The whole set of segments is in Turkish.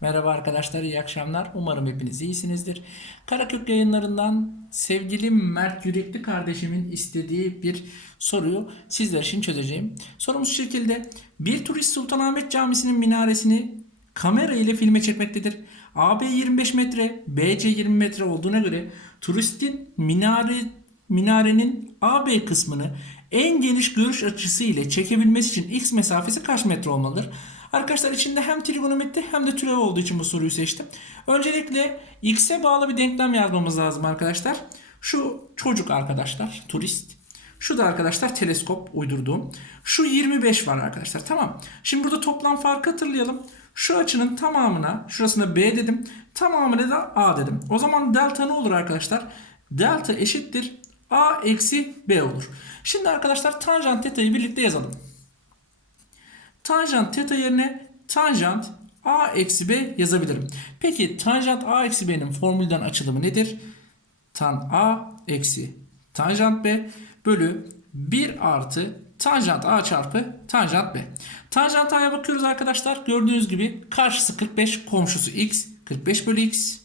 Merhaba arkadaşlar, iyi akşamlar. Umarım hepiniz iyisinizdir. Karakök yayınlarından sevgili Mert Yürekli kardeşimin istediği bir soruyu sizler için çözeceğim. Sorumuz şu şekilde. Bir turist Sultanahmet Camisi'nin minaresini kamera ile filme çekmektedir. AB 25 metre, BC 20 metre olduğuna göre turistin minare minarenin AB kısmını en geniş görüş açısı ile çekebilmesi için x mesafesi kaç metre olmalıdır? Arkadaşlar içinde hem trigonometri hem de türev olduğu için bu soruyu seçtim. Öncelikle x'e bağlı bir denklem yazmamız lazım arkadaşlar. Şu çocuk arkadaşlar, turist. Şu da arkadaşlar teleskop uydurduğum. Şu 25 var arkadaşlar tamam. Şimdi burada toplam farkı hatırlayalım. Şu açının tamamına şurasına B dedim. Tamamına da A dedim. O zaman delta ne olur arkadaşlar? Delta eşittir A eksi B olur. Şimdi arkadaşlar tanjant teta'yı birlikte yazalım. Tanjant teta yerine tanjant a eksi b yazabilirim. Peki tanjant a eksi b'nin formülden açılımı nedir? Tan a eksi tanjant b bölü 1 artı tanjant a çarpı tanjant b. Tanjant a'ya bakıyoruz arkadaşlar. Gördüğünüz gibi karşısı 45 komşusu x 45 bölü x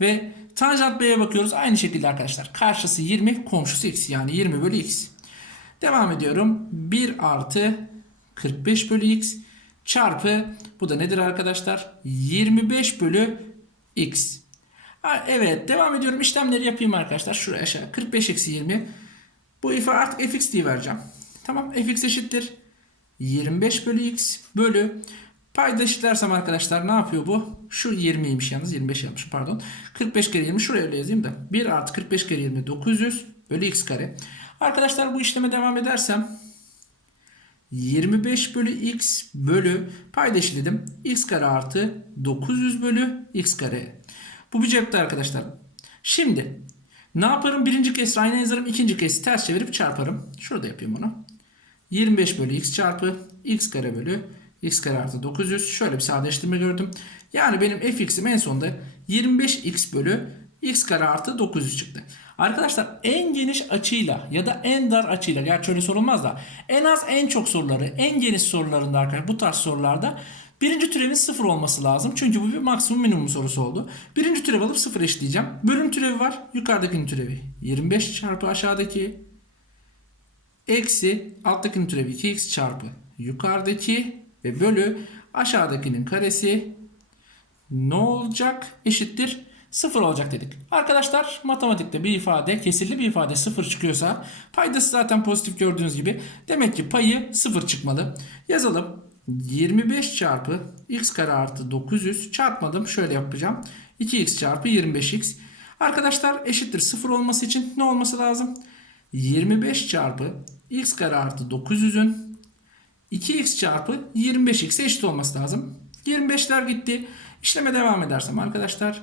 ve tanjant b'ye bakıyoruz. Aynı şekilde arkadaşlar. Karşısı 20 komşusu x yani 20 bölü x. Devam ediyorum. 1 artı 45 bölü x çarpı bu da nedir arkadaşlar? 25 bölü x. Evet devam ediyorum. İşlemleri yapayım arkadaşlar. Şuraya aşağı. 45 eksi 20. Bu ifa artık fx diye vereceğim. Tamam fx eşittir. 25 bölü x bölü payda eşitlersem arkadaşlar ne yapıyor bu? Şu 20'ymiş yalnız 25 yapmış pardon. 45 kere 20 şuraya öyle yazayım da. 1 artı 45 kere 20 900 bölü x kare. Arkadaşlar bu işleme devam edersem 25 bölü x bölü payda eşitledim. x kare artı 900 bölü x kare. Bu bir cepte arkadaşlar. Şimdi ne yaparım? Birinci kez aynı yazarım. ikinci kez ters çevirip çarparım. Şurada yapayım bunu. 25 bölü x çarpı x kare bölü x kare artı 900. Şöyle bir sadeleştirme gördüm. Yani benim fx'im en sonunda 25x bölü x kare artı 900 çıktı. Arkadaşlar en geniş açıyla ya da en dar açıyla gerçi öyle sorulmaz da en az en çok soruları en geniş sorularında arkadaşlar bu tarz sorularda birinci türevin sıfır olması lazım. Çünkü bu bir maksimum minimum sorusu oldu. Birinci türev alıp sıfır eşleyeceğim. Bölüm türevi var. Yukarıdakinin türevi 25 çarpı aşağıdaki eksi alttakinin türevi 2x çarpı yukarıdaki ve bölü aşağıdakinin karesi ne olacak? Eşittir 0 olacak dedik. Arkadaşlar matematikte bir ifade kesirli bir ifade 0 çıkıyorsa paydası zaten pozitif gördüğünüz gibi demek ki payı 0 çıkmalı. Yazalım. 25 çarpı x kare artı 900 çarpmadım. Şöyle yapacağım. 2x çarpı 25x. Arkadaşlar eşittir 0 olması için ne olması lazım? 25 çarpı x kare artı 900'ün 2x çarpı 25x'e eşit olması lazım. 25'ler gitti. İşleme devam edersem arkadaşlar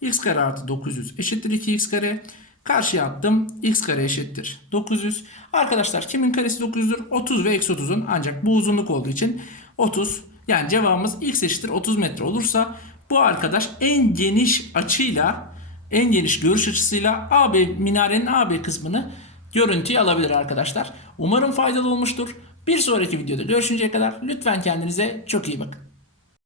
x kare artı 900 eşittir 2x kare. Karşıya attım. x kare eşittir 900. Arkadaşlar kimin karesi 900'dür? 30 ve eksi 30'un ancak bu uzunluk olduğu için 30. Yani cevabımız x eşittir 30 metre olursa bu arkadaş en geniş açıyla en geniş görüş açısıyla AB minarenin AB kısmını görüntüye alabilir arkadaşlar. Umarım faydalı olmuştur. Bir sonraki videoda görüşünceye kadar lütfen kendinize çok iyi bakın.